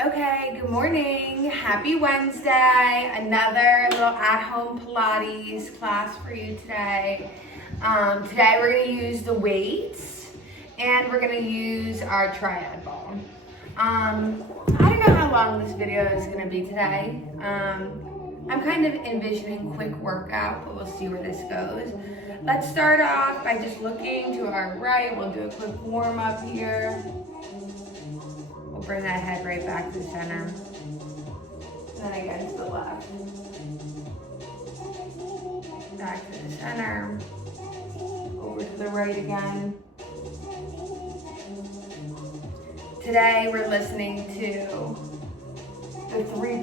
Okay, good morning. Happy Wednesday. Another little at-home Pilates class for you today. Today we're going to use the weights and we're going to use our Triad ball. I don't know how long this video is going to be today. I'm kind of envisioning quick workout, but we'll see where this goes. Let's start off by just looking to our right. We'll do a quick warm up here. We'll bring that head right back to the center. And then again to the left. Back to the center. Over to the right again. Today we're listening to the 3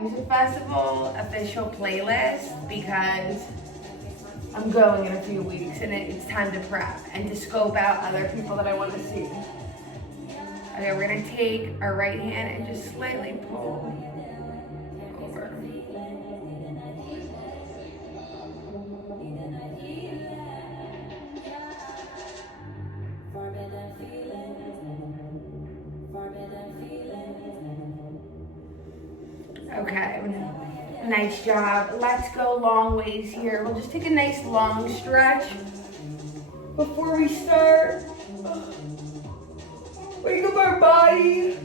Music Festival official playlist because I'm going in a few weeks and it's time to prep and to scope out other people that I want to see. Okay, we're gonna take our right hand and just slightly pull over. Okay, nice job. Let's go long ways here. We'll just take a nice long stretch before we start. Wake up our body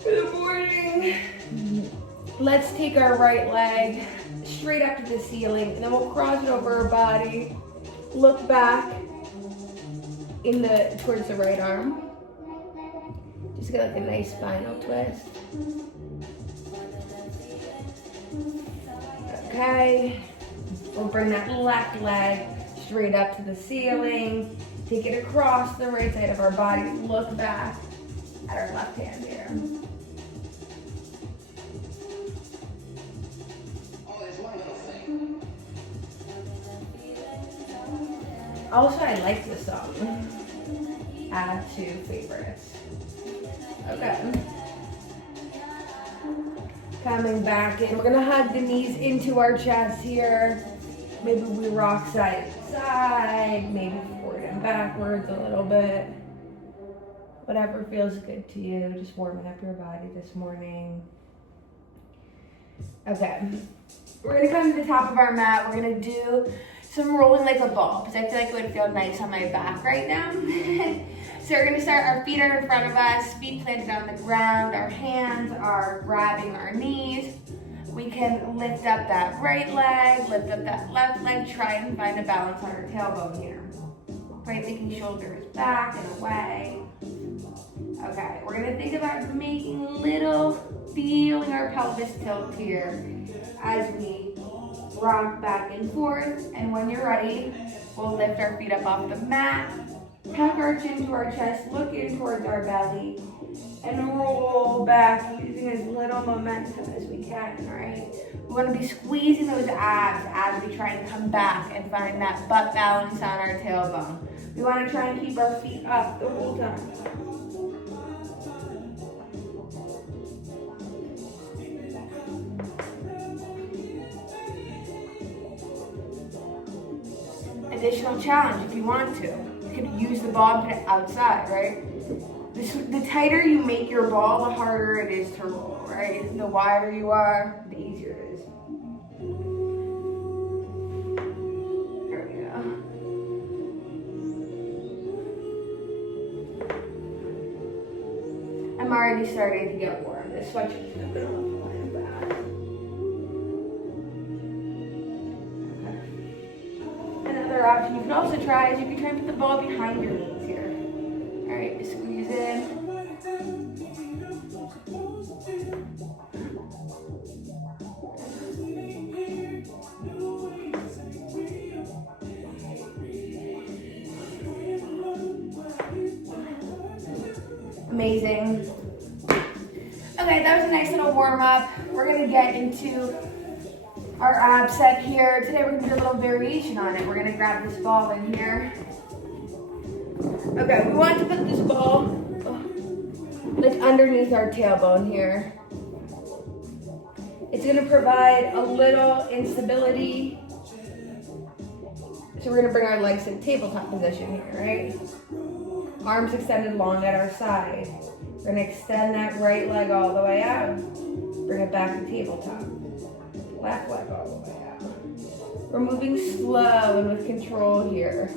for the morning. Let's take our right leg straight up to the ceiling, and then we'll cross it over our body. Look back towards the right arm. Just get like a nice spinal twist. Okay. We'll bring that left leg straight up to the ceiling. Take it across the right side of our body. Look back at our left hand here. Also, I like this song. Add to favorites. Okay. Coming back in. We're gonna hug the knees into our chest here. Maybe we rock side to side, maybe forward and backwards a little bit. Whatever feels good to you, just warming up your body this morning. Okay, we're gonna come to the top of our mat. We're gonna do some rolling like a ball, because I feel like it would feel nice on my back right now. So we're gonna start, our feet are in front of us, feet planted on the ground, our hands are grabbing our knees. We can lift up that right leg, lift up that left leg, try and find a balance on our tailbone here. Right, thinking shoulders back and away. Okay, we're gonna think about feeling our pelvis tilt here as we rock back and forth. And when you're ready, we'll lift our feet up off the mat, tuck our chin to our chest, look in towards our belly, and roll back using as little momentum as we can, right? We want to be squeezing those abs as we try and come back and find that butt balance on our tailbone. We want to try and keep our feet up the whole time. Additional challenge if you want to. You could use the ball and put it outside, right? The tighter you make your ball, the harder it is to roll, right? The wider you are, the easier it is. There we go. I'm already starting to get warm. The sweatshirt is a bit on my back. Okay. Another option you can also try is you can try and put the ball behind your knees here. All right, squeeze in. Amazing. Okay, that was a nice little warm up. We're gonna get into our ab set here. Today we're gonna do a little variation on it. We're gonna grab this ball in here. Okay, we want to put this ball like underneath our tailbone here. It's gonna provide a little instability. So we're gonna bring our legs to tabletop position here, right? Arms extended long at our side. We're gonna extend that right leg all the way out. Bring it back to tabletop. Left leg all the way out. We're moving slow and with control here.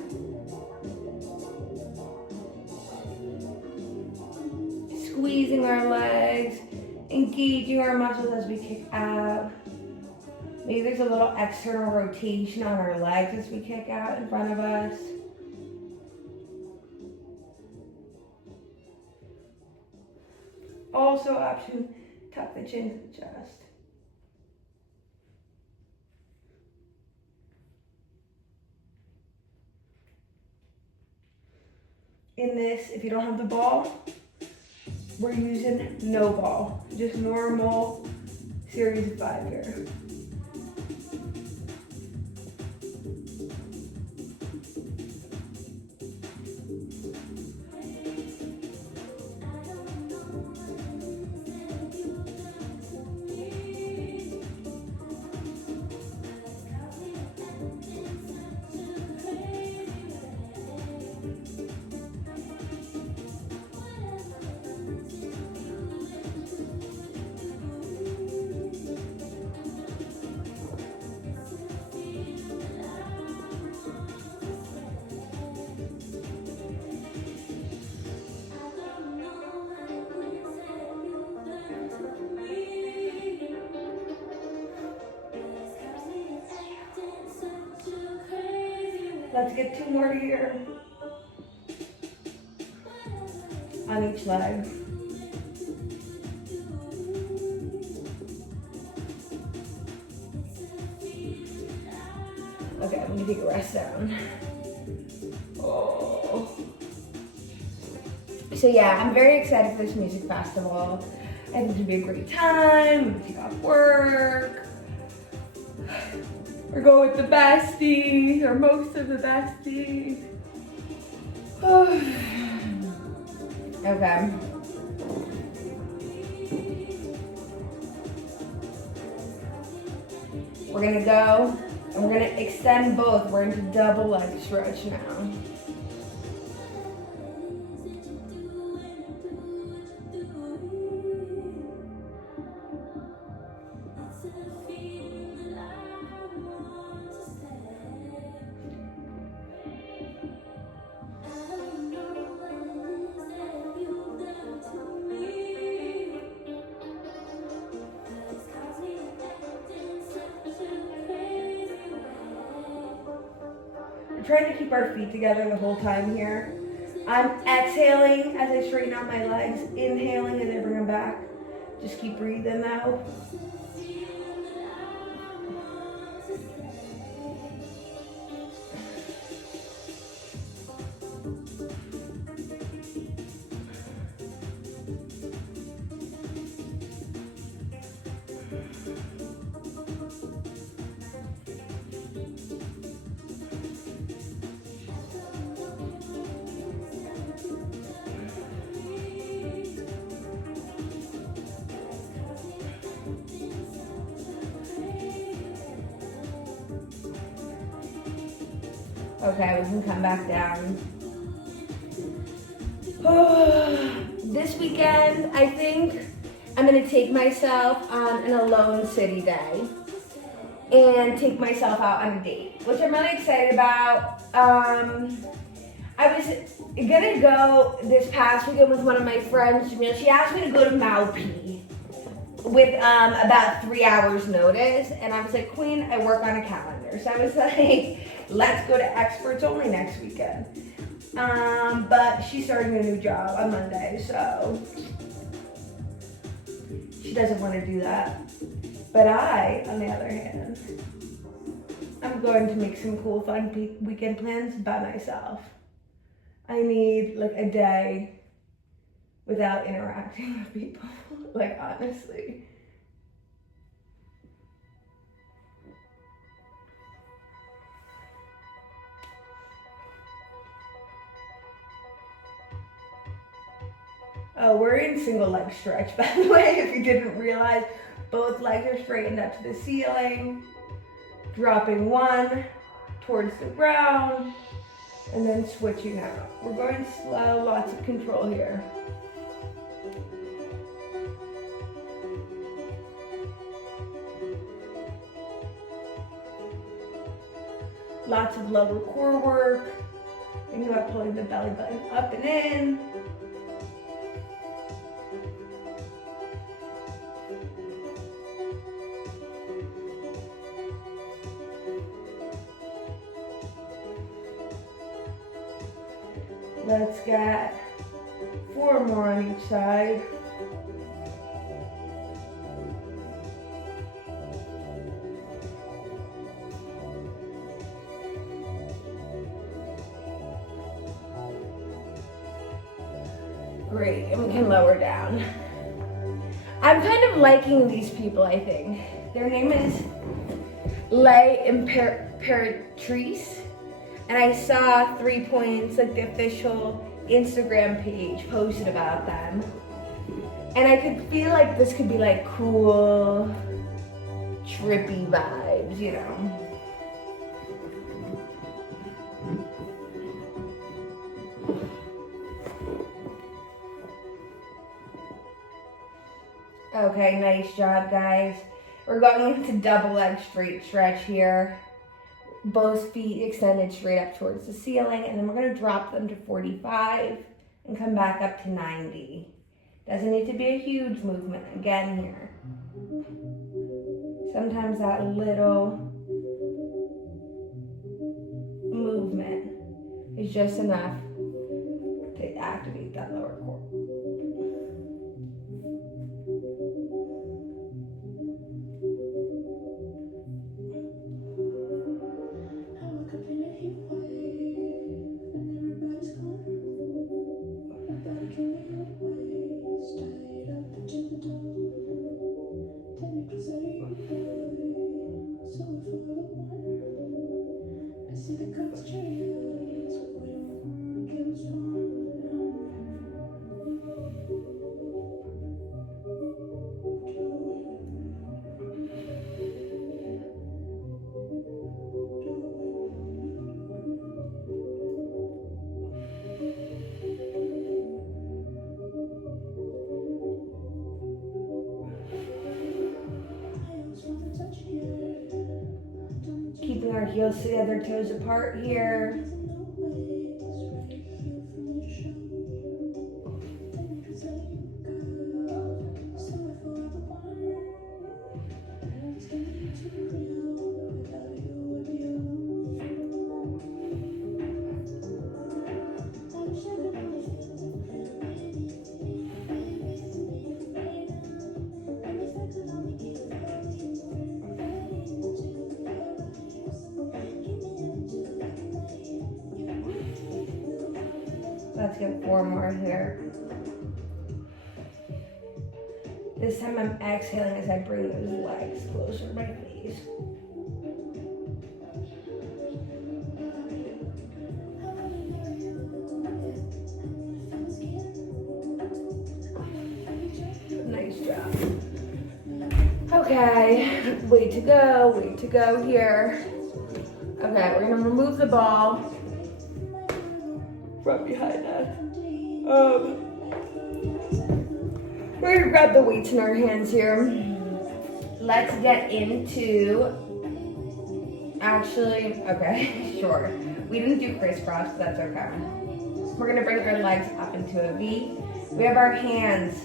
Squeezing our legs, engaging our muscles as we kick out. Maybe there's a little external rotation on our legs as we kick out in front of us. Also option, tuck the chin to the chest. In this, if you don't have the ball, we're using no ball, just normal series of 5 here. Let's get 2 more here on each leg. Okay, I'm gonna take a rest down. Oh. So yeah, I'm very excited for this music festival. I think it's gonna be a great time. I'm gonna take off work. Or go with the besties, or most of the besties. Okay. We're gonna go, and we're gonna extend both. We're into double leg stretch now. Trying to keep our feet together the whole time here. I'm exhaling as I straighten out my legs, inhaling as I bring them back. Just keep breathing though. Okay, we can come back down. This weekend, I think I'm gonna take myself on an alone city day and take myself out on a date, which I'm really excited about. I was gonna go this past weekend with one of my friends, Jamil. She asked me to go to Maupi with about 3 hours notice, and I was like, Queen, I work on a calendar. So I was like, let's go to Experts Only next weekend. But she's starting a new job on Monday, so she doesn't want to do that. But I, on the other hand, I'm going to make some cool, fun weekend plans by myself. I need like a day without interacting with people, like honestly. Oh, we're in single leg stretch, by the way, if you didn't realize. Both legs are straightened up to the ceiling, dropping one towards the ground, and then switching out. We're going slow, lots of control here. Lots of lower core work. Thinking about pulling the belly button up and in. Let's get 4 more on each side. Great, and we can lower down. I'm kind of liking these people, I think. Their name is iiiPoints, and I saw 3 Points, like the official Instagram page, posted about them. And I could feel like this could be like cool, trippy vibes, you know. Okay, nice job, guys. We're going into double leg straight stretch here. Both feet extended straight up towards the ceiling, and then we're gonna drop them to 45 and come back up to 90. Doesn't need to be a huge movement again here. Sometimes that little movement is just enough to activate that lower core. Keeping our heels together, toes apart here. Let's get 4 more here. This time I'm exhaling as I bring those legs closer to my face. Nice job. Okay, way to go here. Okay, we're gonna remove the ball from behind us. We're gonna grab the weights in our hands here. Let's get into, actually, okay, sure. We didn't do crisscross, but that's okay. We're gonna bring our legs up into a V. We have our hands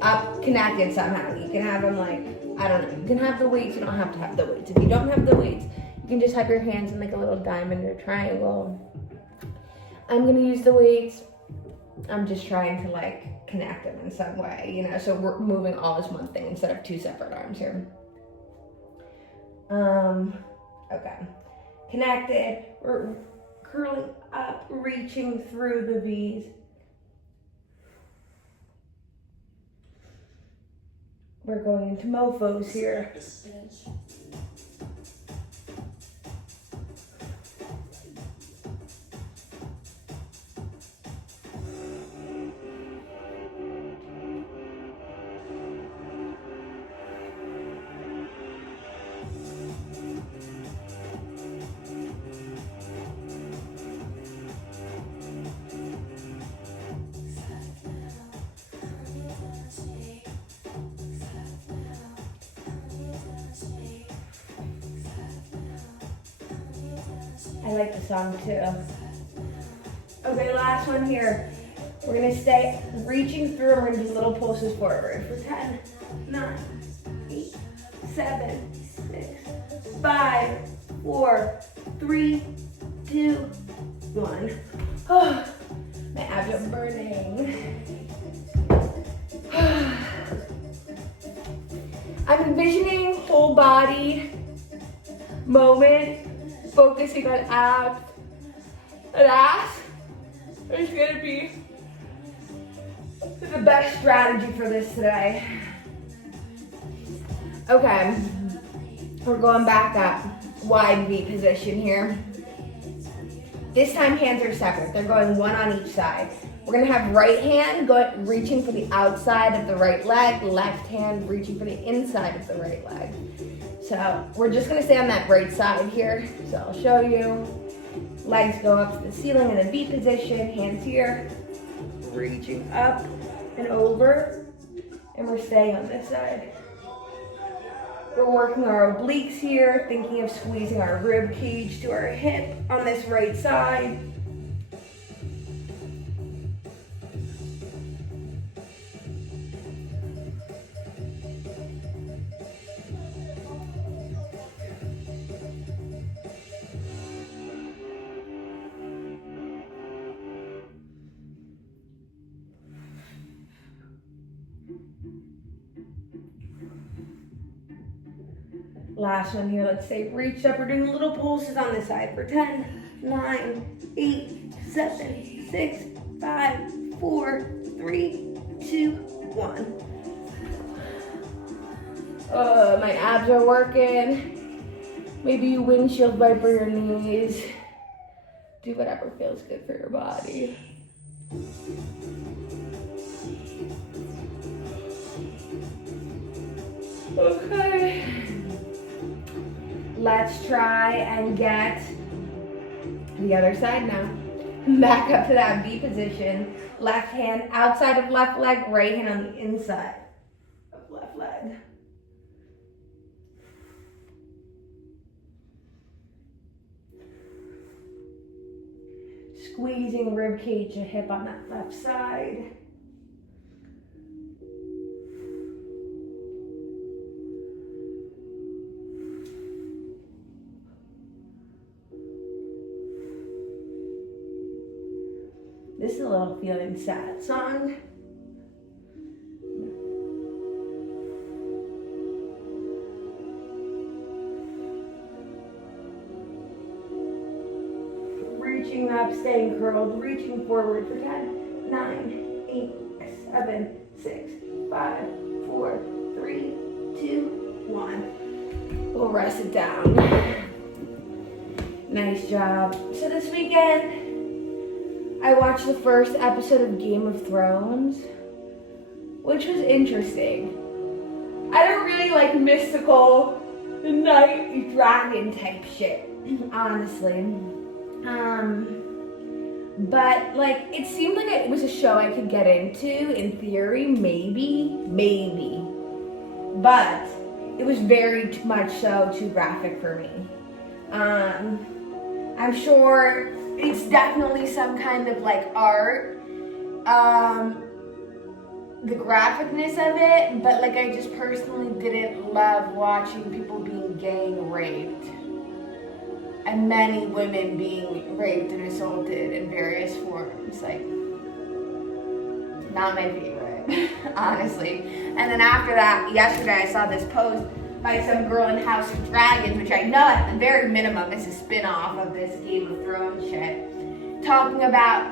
up, connected somehow. You can have them like, I don't know, you can have the weights, you don't have to have the weights. If you don't have the weights, you can just have your hands in like a little diamond or triangle. I'm gonna use the weights. I'm just trying to like connect them in some way, you know, so we're moving all as one thing instead of 2 separate arms here. Okay. Connected, we're curling up, reaching through the V's. We're going into mofos here. I like the song too. Okay, last one here. We're gonna stay reaching through and we're gonna do little pulses forward for 10, 9, 8, 7, 6, 5, 4, 3, 2, 1. Oh, my abs are burning. I'm envisioning whole body moment, focusing on abs and ass. It's gonna be the best strategy for this today. Okay, we're going back up, wide V position here. This time hands are separate, they're going one on each side. We're gonna have right hand reaching for the outside of the right leg, left hand reaching for the inside of the right leg. So we're just gonna stay on that right side here. So I'll show you. Legs go up to the ceiling in a V position, hands here, reaching up and over, and we're staying on this side. We're working our obliques here, thinking of squeezing our rib cage to our hip on this right side. Last one here, let's say reached up. We're doing little pulses on this side for 10, 9, 8, 7, 6, 5, 4, 3, 2, 1. My abs are working. Maybe you windshield wiper your knees. Do whatever feels good for your body. Okay. Let's try and get the other side now. Back up to that V position. Left hand outside of left leg, right hand on the inside of left leg. Squeezing rib cage to hip on that left side. This is a little feeling sad song. Reaching up, staying curled, reaching forward for 10, 9, 8, 7, 6, 5, 4, 3, 2, 1. We'll rest it down. Nice job. So this weekend, I watched the first episode of Game of Thrones, which was interesting. I don't really like mystical, knight dragon type shit, honestly. But like, it seemed like it was a show I could get into, in theory, maybe. But it was very much so too graphic for me. I'm sure it's definitely some kind of like art, the graphicness of it, but like I just personally didn't love watching people being gang raped and many women being raped and assaulted in various forms. Like, not my favorite, honestly. And then after that, yesterday I saw this post by some girl in House of Dragons, which I know at the very minimum is a spin-off of this Game of Thrones shit, talking about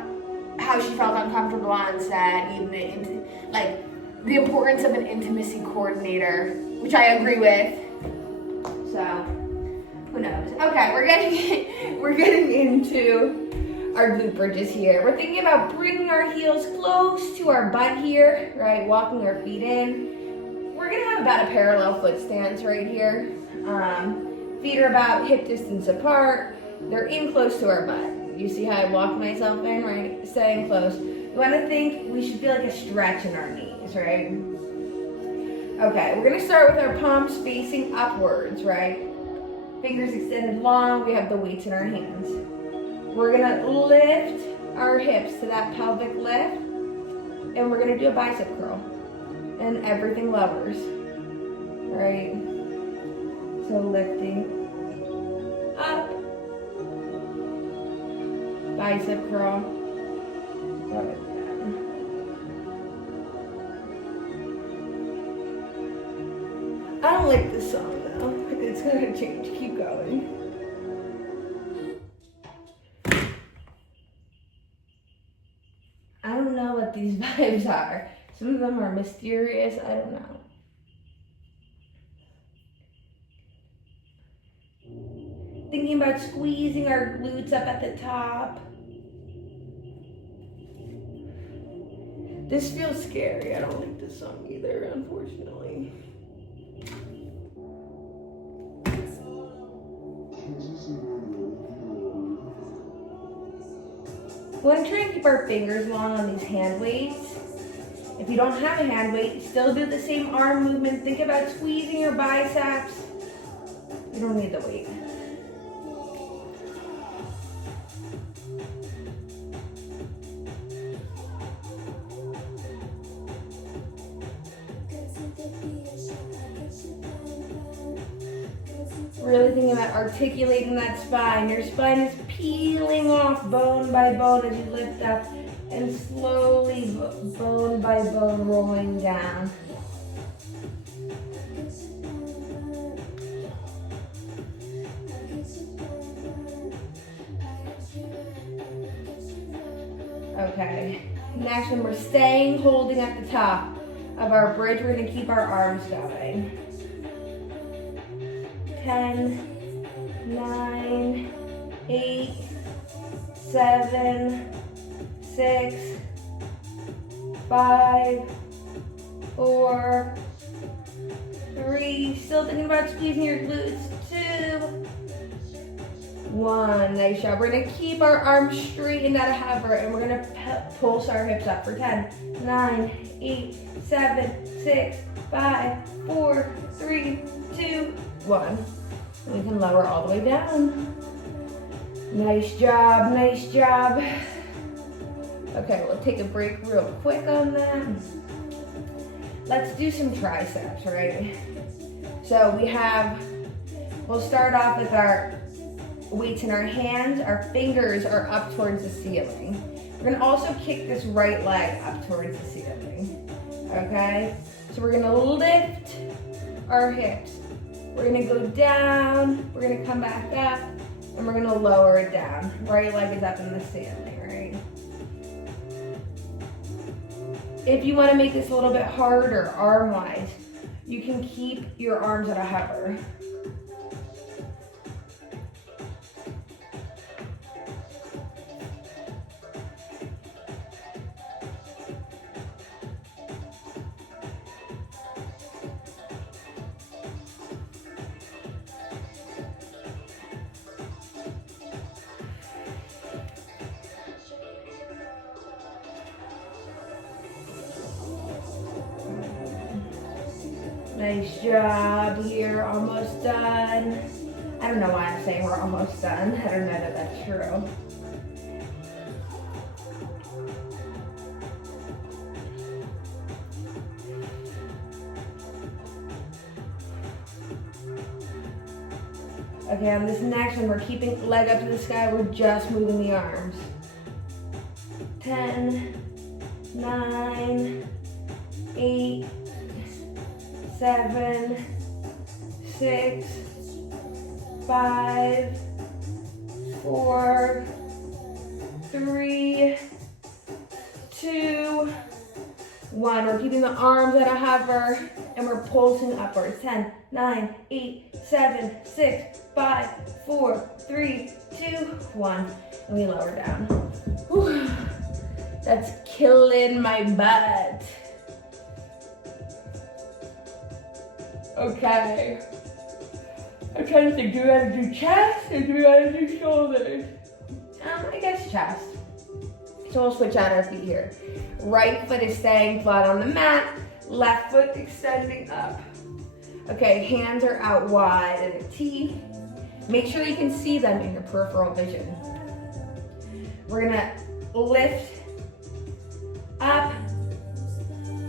how she felt uncomfortable on set, even like the importance of an intimacy coordinator, which I agree with. So, who knows? Okay, we're getting into our glute bridges here. We're thinking about bringing our heels close to our butt here, right? Walking our feet in. We're gonna have about a parallel foot stance right here. Feet are about hip distance apart. They're in close to our butt. You see how I walk myself in, right? Staying close. You wanna think we should feel like a stretch in our knees, right? Okay, we're gonna start with our palms facing upwards, right? fingers extended long. We have the weights in our hands. We're gonna lift our hips to that pelvic lift, and we're gonna do a bicep curl, and everything lowers, right? So lifting up, bicep curl, lower it down. I don't like this song though. It's gonna change. Keep going. I don't know what these vibes are. Some of them are mysterious. I don't know. Thinking about squeezing our glutes up at the top. This feels scary. I don't like this song either, unfortunately. We want to try and keep our fingers long on these hand weights. If you don't have a hand weight, still do the same arm movement. Think about squeezing your biceps. You don't need the weight. Really thinking about articulating that spine. Your spine is peeling off bone by bone as you lift up and slowly bone by bone rolling down. Okay, next one we're staying holding at the top of our bridge. We're going to keep our arms going. 10, 9, 8, 7, 6, 5, 4, 3. Still thinking about squeezing your glutes. 2, 1. Nice job. We're going to keep our arms straightened at a hover, and we're going to pulse our hips up for 10, 9, 8, 7, 6, 5, 4, 3, 2, 1. We can lower all the way down. Nice job, nice job. Okay, we'll take a break real quick on that. Let's do some triceps, right? So we'll start off with our weights in our hands. Our fingers are up towards the ceiling. We're gonna also kick this right leg up towards the ceiling, okay? So we're gonna lift our hips. We're gonna go down, we're gonna come back up, and we're gonna lower it down. Right leg is up in the ceiling, right? If you wanna make this a little bit harder, arm-wise, you can keep your arms at a hover. Nice job here, almost done. I don't know why I'm saying we're almost done. I don't know that that's true. Okay, on this next one, we're keeping leg up to the sky. We're just moving the arms. 10, 9, 8, 7, 6, 5, 4, 3, 2, 1. We're keeping the arms at a hover and we're pulsing upwards. 10, 9, 8, 7, 6, 5, 4, 3, 2, 1. And we lower down. Whew. That's killing my butt. Okay. I'm trying to think, do we gotta do chest or do we gotta do shoulders? I guess chest. So we'll switch out our feet here. Right foot is staying flat on the mat, left foot extending up. Okay, hands are out wide in a T. Make sure you can see them in your peripheral vision. We're gonna lift up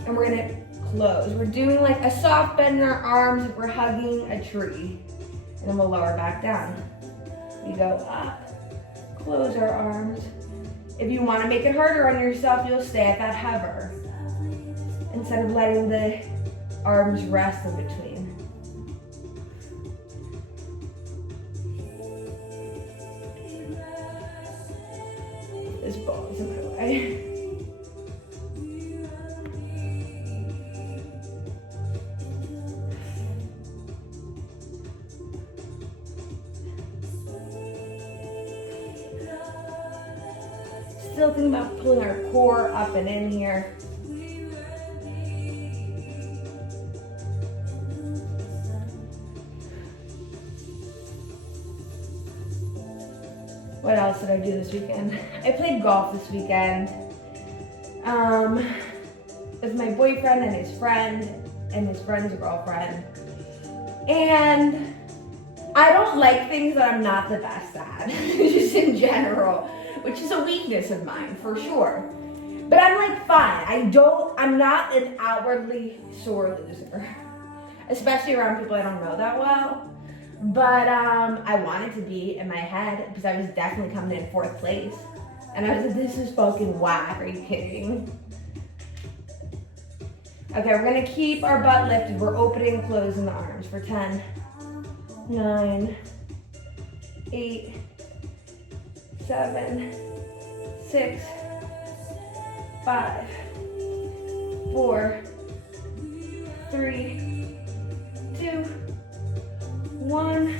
and we're gonna close. We're doing like a soft bend in our arms if we're hugging a tree. And then we'll lower back down. We go up, close our arms. If you wanna make it harder on yourself, you'll stay at that hover instead of letting the arms rest in between. This ball is in my way. Still thinking about pulling our core up and in here. What else did I do this weekend? I played golf this weekend with my boyfriend and his friend's girlfriend. And I don't like things that I'm not the best at, just in general, which is a weakness of mine for sure. But I'm like fine. I'm not an outwardly sore loser, especially around people I don't know that well. But I wanted to be in my head because I was definitely coming in 4th place. And I was like, this is fucking whack, are you kidding? Okay, we're gonna keep our butt lifted. We're opening and closing the arms for 10, 9, 8, 7, 6, 5, 4, 3, 2, 1.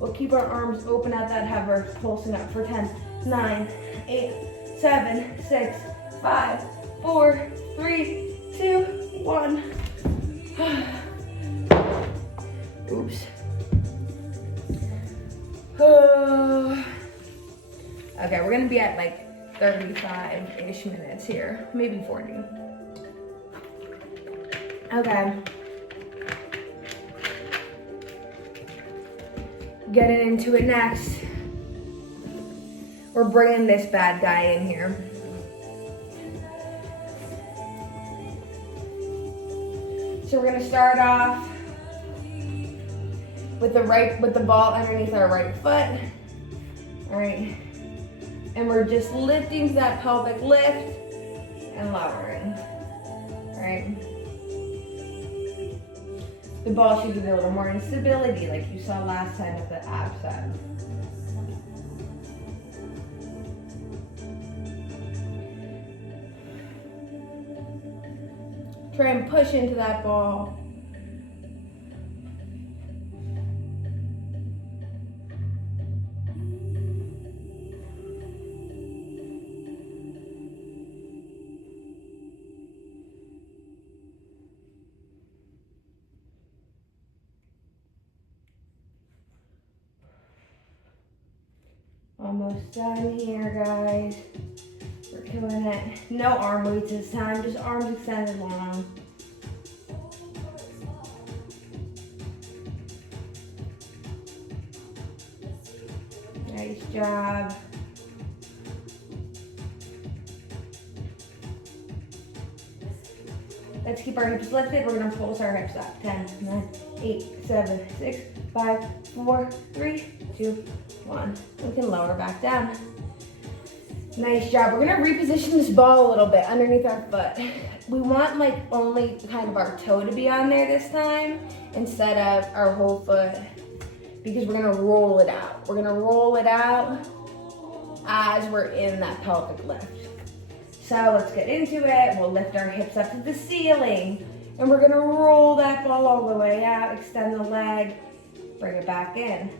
We'll keep our arms open at that hover, pulsing up for 10, 9, 8, 7, 6, 5, 4, 3, 2, 1. Oops. Okay, we're gonna be at like 35-ish minutes here, maybe 40. Okay. Getting into it next. We're bringing this bad guy in here. So we're gonna start off with the ball underneath our right foot. All right. And we're just lifting to that pelvic lift and lowering. All right. The ball should give you a little more instability like you saw last time with the ab set. Try and push into that ball. Almost done here, guys. We're killing it. No arm weights this time, just arms extended long. Nice job. Let's keep our hips lifted. We're gonna pulse our hips up. 10, 9, 8, 7, 6, 5, 4, 3, 2, 1. We can lower back down. Nice job. We're gonna reposition this ball a little bit underneath our foot. We want like only kind of our toe to be on there this time instead of our whole foot because we're gonna roll it out. We're gonna roll it out as we're in that pelvic lift. So let's get into it. We'll lift our hips up to the ceiling and we're gonna roll that ball all the way out, extend the leg, bring it back in.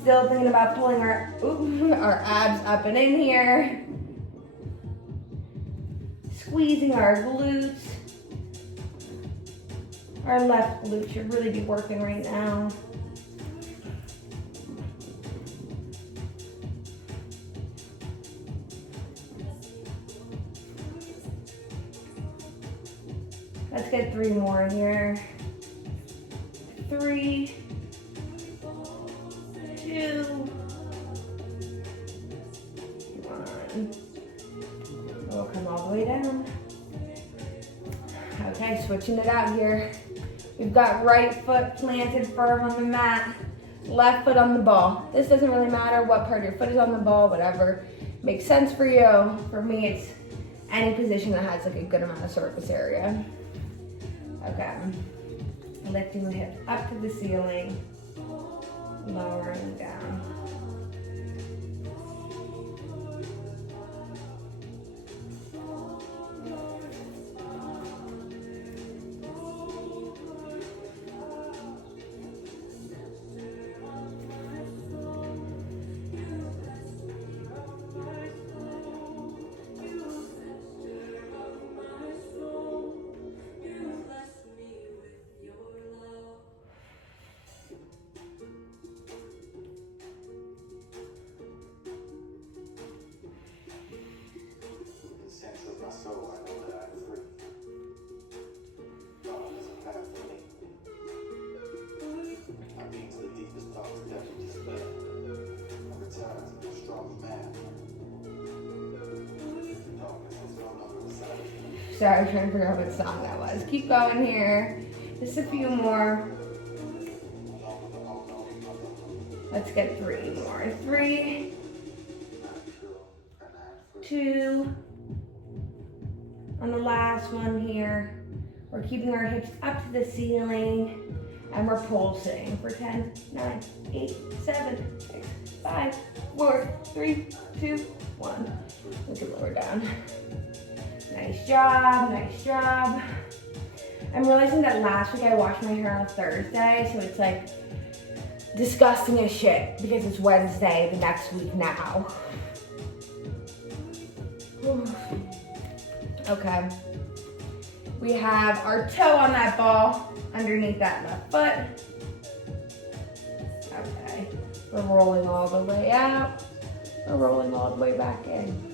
Still thinking about pulling our abs up and in here. Squeezing our glutes. Our left glute should really be working right now. Let's get 3 more here. 3, way down. Okay, switching it out here. We've got right foot planted firm on the mat, left foot on the ball. This doesn't really matter what part of your foot is on the ball, whatever makes sense for you. For me, it's any position that has like a good amount of surface area. Okay, lifting the hips up to the ceiling, lowering down. Sorry, I'm trying to figure out what song that was. Keep going here. Just a few more. Let's get 3 more. 3, 2. On the last one here, we're keeping our hips up to the ceiling and we're pulsing for 10, 9, 8, 7, 6, 5, 4, 3, 2, 1. We can lower down. Nice job, nice job. I'm realizing that last week I washed my hair on Thursday, so it's like disgusting as shit because it's Wednesday the next week now. Okay. We have our toe on that ball underneath that left foot. Okay. We're rolling all the way out. We're rolling all the way back in.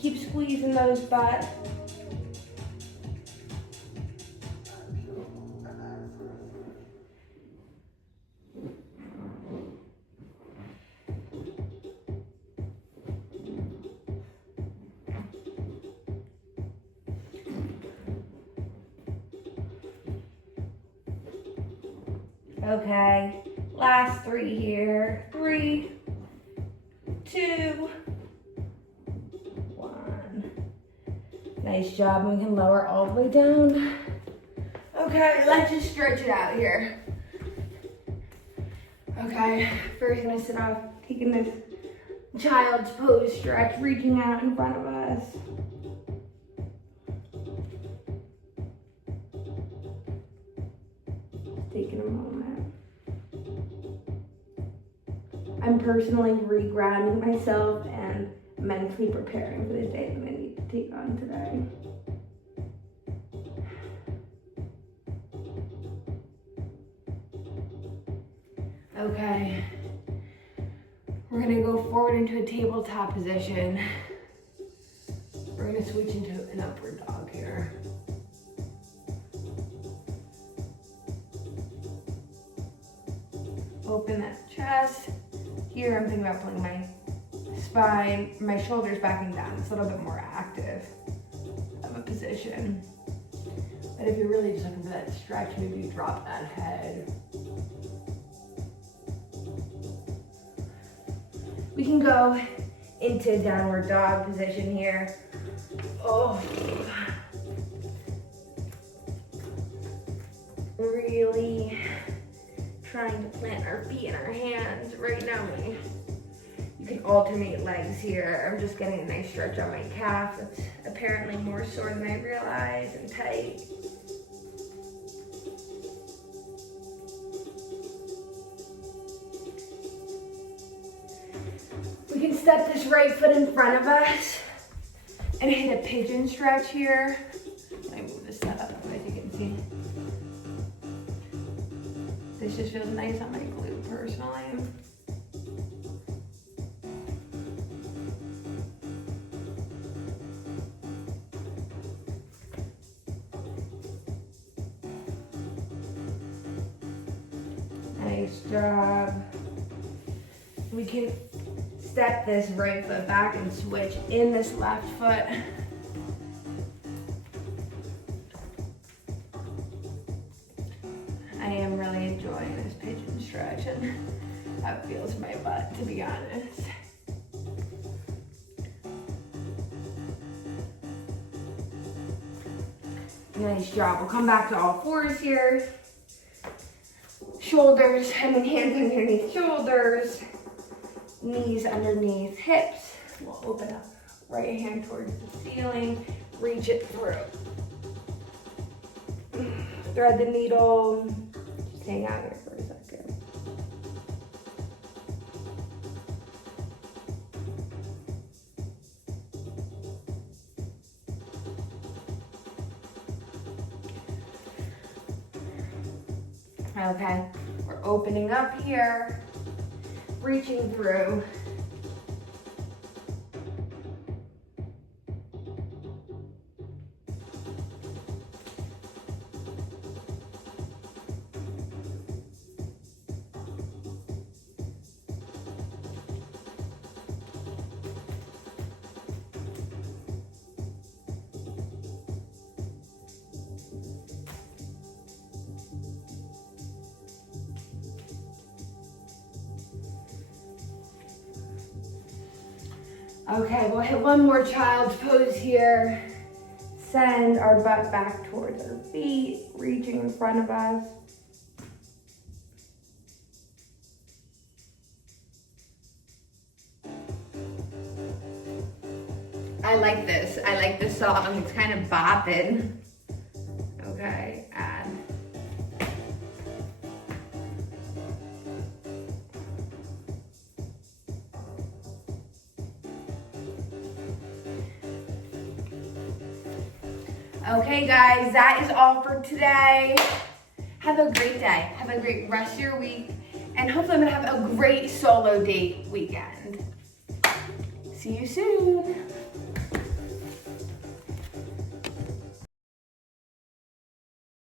Keep squeezing those butts. Okay, last 3 here. 3, 2, 1. Nice job. We can lower all the way down. Okay, let's just stretch it out here. Okay, first gonna sit off, taking this child's pose stretch, reaching out in front of us. Taking a moment. I'm personally regrounding myself and mentally preparing for the day that I need to take on today. Okay, we're gonna go forward into a tabletop position. We're gonna switch into an upward dog here. Open that chest. Here I'm thinking about pulling my spine, my shoulders backing down. It's a little bit more active of a position. But if you're really just looking for that stretch, maybe you drop that head. We can go into downward dog position here. Oh. Really trying to plant our feet in our hands right now. You can alternate legs here. I'm just getting a nice stretch on my calf. It's apparently more sore than I realized and tight. We can step this right foot in front of us and hit a pigeon stretch here. Let me move this up so you can see. This just feels nice on my glute personally. Nice job. We can step this right foot back and switch in this left foot. I am really enjoying this pigeon stretch, and that feels my butt, to be honest. Nice job. We'll come back to all fours here. Shoulders, hands underneath shoulders, knees underneath hips. We'll open up right hand towards the ceiling, reach it through. Thread the needle, just hang out here for a second. Okay, we're opening up here, reaching through. Okay, we'll hit one more child's pose here. Send our butt back towards our feet, reaching in front of us. I like this. I like this song. It's kind of bopping. Okay, add. Okay guys, that is all for today. Have a great day. Have a great rest of your week. And hopefully I'm gonna have a great solo date weekend. See you soon.